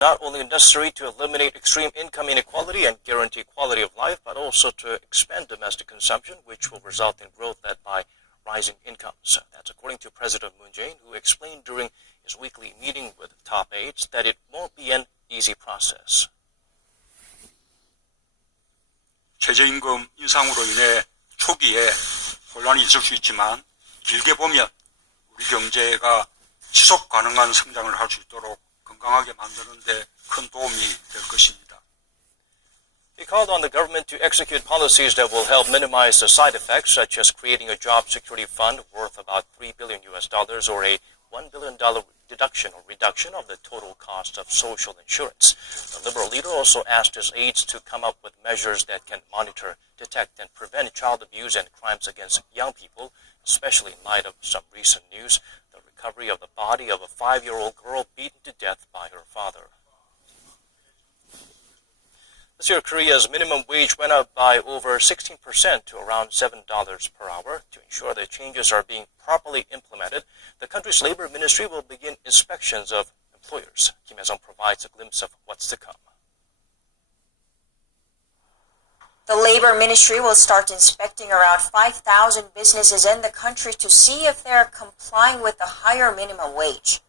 not only necessary to eliminate extreme income inequality and guarantee quality of life, but also to expand domestic consumption, which will result in growth led by rising incomes. That's according to President Moon Jae-in, who explained during his weekly meeting with top aides that it won't be an easy process. 최저임금 인상으로 인해 초기에 혼란이 있을 수 있지만 길게 보면 우리 경제가 지속 가능한 성장을 할 수 있도록 건강하게 만드는 데 큰 도움이 될 것입니다. He called on the government to execute policies that will help minimize the side effects, such as creating a job security fund worth about $3 billion or a $1 billion deduction or reduction of the total cost of social insurance. The Liberal leader also asked his aides to come up with measures that can monitor, detect, and prevent child abuse and crimes against young people, especially in light of some recent news, the recovery of the body of a 5-year-old girl beaten to death by her father. This year, Korea's minimum wage went up by over 16% to around $7 per hour. To ensure the changes are being properly implemented, the country's labor ministry will begin inspections of employers. Kim Hye-sung provides a glimpse of what's to come. The Labor Ministry will start inspecting around 5,000 businesses in the country to see if they are complying with the higher minimum wage.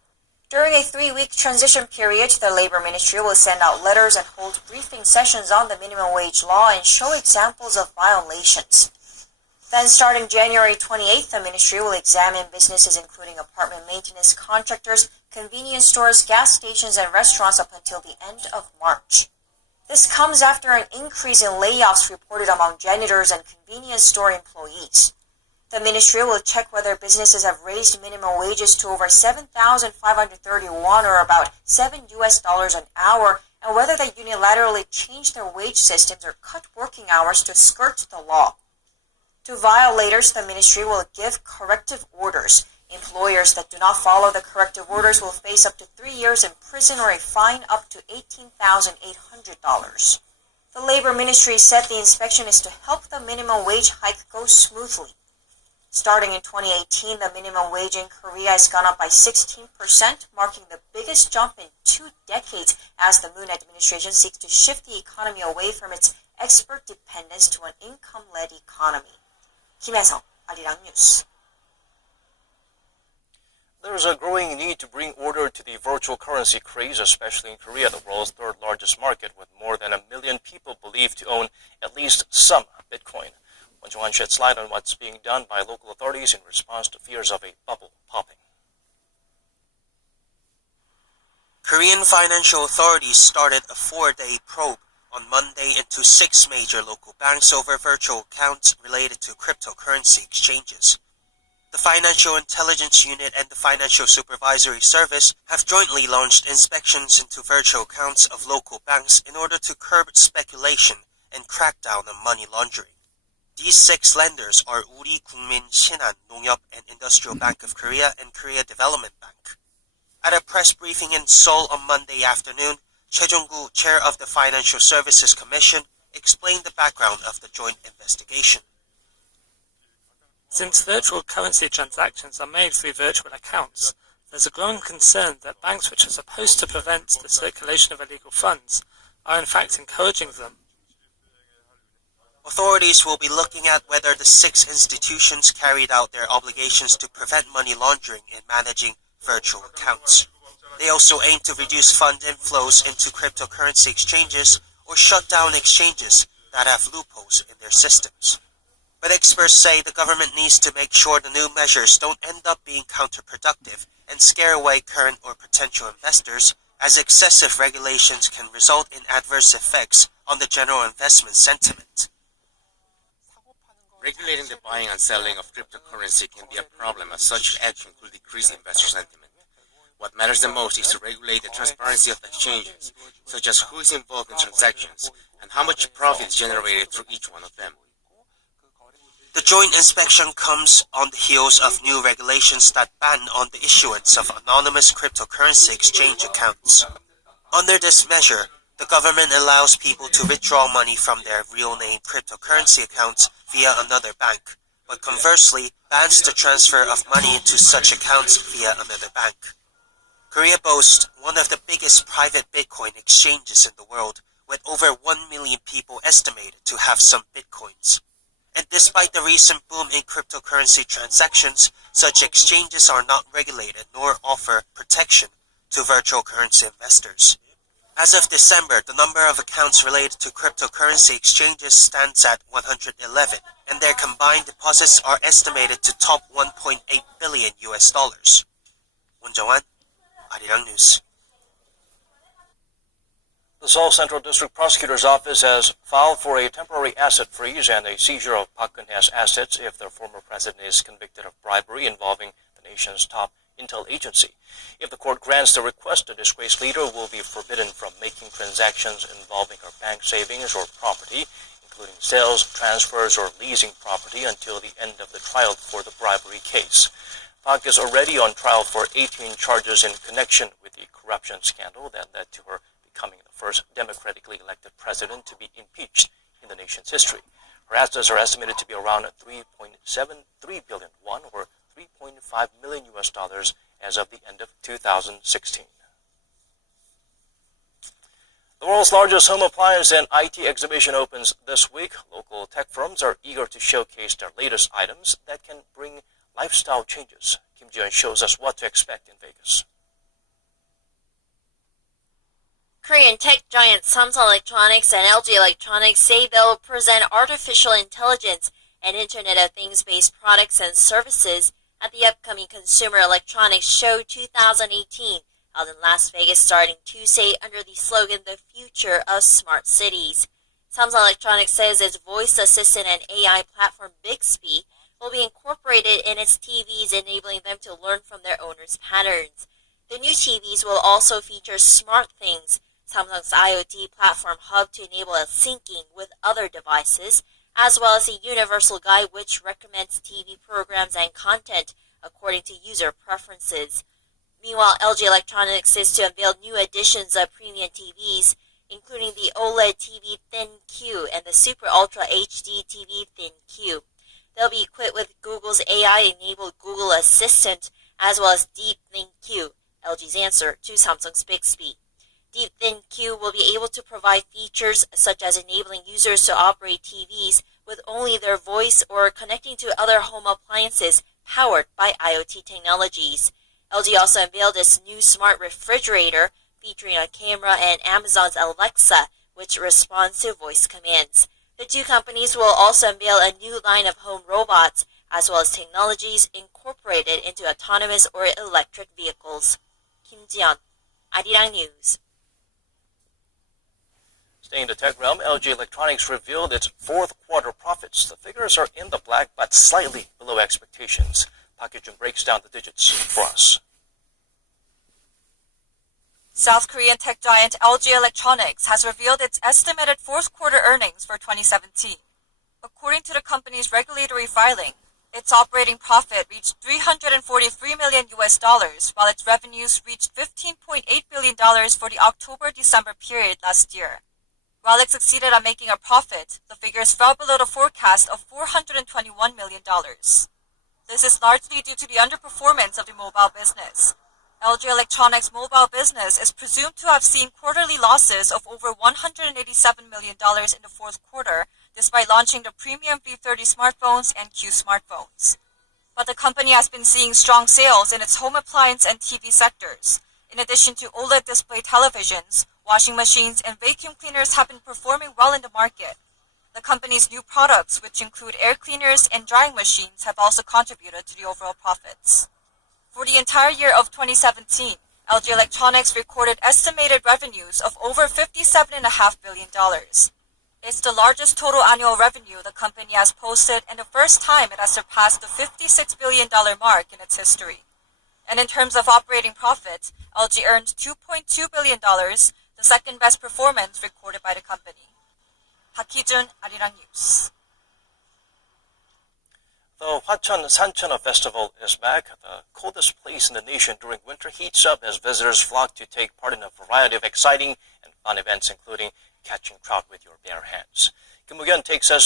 During a 3-week transition period, the Labor Ministry will send out letters and hold briefing sessions on the minimum wage law and show examples of violations. Then, starting January 28th, the ministry will examine businesses including apartment maintenance contractors, convenience stores, gas stations, and restaurants up until the end of March. This comes after an increase in layoffs reported among janitors and convenience store employees. The ministry will check whether businesses have raised minimum wages to over 7,531 or about $7 an hour, and whether they unilaterally change their wage systems or cut working hours to skirt the law. To violators, the ministry will give corrective orders. Employers that do not follow the corrective orders will face up to 3 years in prison or a fine up to $18,800. The Labor Ministry said the inspection is to help the minimum wage hike go smoothly. Starting in 2018, the minimum wage in Korea has gone up by 16%, marking the biggest jump in 2 decades as the Moon administration seeks to shift the economy away from its export dependence to an income-led economy. Kim Hye-sung, Arirang News. There is a growing need to bring order to the virtual currency craze, especially in Korea, the world's third largest market, with more than 1 million people believed to own at least some Bitcoin. Won Jong-han sheds light on what's being done by local authorities in response to fears of a bubble popping. Korean financial authorities started a 4-day probe on Monday into 6 major local banks over virtual accounts related to cryptocurrency exchanges. The Financial Intelligence Unit and the Financial Supervisory Service have jointly launched inspections into virtual accounts of local banks in order to curb speculation and crack down on money laundering. These 6 lenders are Uri Kungmin Shinhan Nongyup and Industrial Bank of Korea and Korea Development Bank. At a press briefing in Seoul on Monday afternoon, Choi Jong-gu, chair of the Financial Services Commission, explained the background of the joint investigation. Since virtual currency transactions are made through virtual accounts, there's a growing concern that banks which are supposed to prevent the circulation of illegal funds are in fact encouraging them. Authorities will be looking at whether the 6 institutions carried out their obligations to prevent money laundering in managing virtual accounts. They also aim to reduce fund inflows into cryptocurrency exchanges or shut down exchanges that have loopholes in their systems. But experts say the government needs to make sure the new measures don't end up being counterproductive and scare away current or potential investors, as excessive regulations can result in adverse effects on the general investment sentiment. Regulating the buying and selling of cryptocurrency can be a problem, as such action could decrease investor sentiment. What matters the most is to regulate the transparency of exchanges, such as who is involved in transactions and how much profit is generated through each one of them. The joint inspection comes on the heels of new regulations that ban on the issuance of anonymous cryptocurrency exchange accounts. Under this measure, the government allows people to withdraw money from their real-name cryptocurrency accounts via another bank, but conversely bans the transfer of money into such accounts via another bank. Korea boasts one of the biggest private Bitcoin exchanges in the world, with over 1 million people estimated to have some Bitcoins. And despite the recent boom in cryptocurrency transactions, such exchanges are not regulated nor offer protection to virtual currency investors. As of December, the number of accounts related to cryptocurrency exchanges stands at 111, and their combined deposits are estimated to top $1.8 billion. 원정환, 아리랑 뉴스. The Seoul Central District Prosecutor's Office has filed for a temporary asset freeze and a seizure of Park Geun-hye's assets if the former president is convicted of bribery involving the nation's top intel agency. If the court grants the request, the disgraced leader will be forbidden from making transactions involving her bank savings or property, including sales, transfers, or leasing property until the end of the trial for the bribery case. Park is already on trial for 18 charges in connection with the corruption scandal that led to her becoming the first democratically elected president to be impeached in the nation's history. Her assets are estimated to be around 3.73 billion won, or $3.5 million as of the end of 2016. The world's largest home appliance and IT exhibition opens this week. Local tech firms are eager to showcase their latest items that can bring lifestyle changes. Kim Ji-yeon shows us what to expect in Vegas. Korean tech giants Samsung Electronics and LG Electronics say they'll present artificial intelligence and Internet of Things-based products and services at the upcoming Consumer Electronics Show 2018, held in Las Vegas starting Tuesday under the slogan, The Future of Smart Cities. Samsung Electronics says its voice assistant and AI platform Bixby will be incorporated in its TVs, enabling them to learn from their owners' patterns. The new TVs will also feature SmartThings, Samsung's IoT platform hub to enable a syncing with other devices, as well as a universal guide which recommends TV programs and content according to user preferences. Meanwhile, LG Electronics is to unveil new editions of premium TVs, including the OLED TV Thin Q and the Super Ultra HD TV Thin Q. They'll be equipped with Google's AI-enabled Google Assistant, as well as Deep Thin Q, LG's answer to Samsung's Bixby. Deep Thin Q will be able to provide features such as enabling users to operate TVs with only their voice or connecting to other home appliances powered by IoT technologies. LG also unveiled its new smart refrigerator featuring a camera and Amazon's Alexa, which responds to voice commands. The two companies will also unveil a new line of home robots, as well as technologies incorporated into autonomous or electric vehicles. Kim Ji-yeon, Arirang News. Staying in the tech realm, LG Electronics revealed its fourth quarter profits. The figures are in the black, but slightly below expectations. Park Hye-jun breaks down the digits for us. South Korean tech giant LG Electronics has revealed its estimated fourth quarter earnings for 2017. According to the company's regulatory filing, its operating profit reached $343 million, while its revenues reached $15.8 billion for the October-December period last year. While it succeeded at making a profit, the figures fell below the forecast of $421 million. This is largely due to the underperformance of the mobile business. LG Electronics' mobile business is presumed to have seen quarterly losses of over $187 million in the fourth quarter, despite launching the premium V30 smartphones and Q smartphones. But the company has been seeing strong sales in its home appliance and TV sectors. In addition to OLED display televisions, washing machines and vacuum cleaners have been performing well in the market. The company's new products, which include air cleaners and drying machines, have also contributed to the overall profits. For the entire year of 2017, LG Electronics recorded estimated revenues of over $57.5 billion. It's the largest total annual revenue the company has posted and the first time it has surpassed the $56 billion mark in its history. And in terms of operating profit, LG earned $2.2 billion, the second best performance recorded by the company. Park Hye-jun, Arirang News. The Hwacheon-Sancheon Festival is back. The coldest place in the nation during winter heats up as visitors flock to take part in a variety of exciting and fun events, including catching trout with your bare hands. Kim Woo-kyun takes us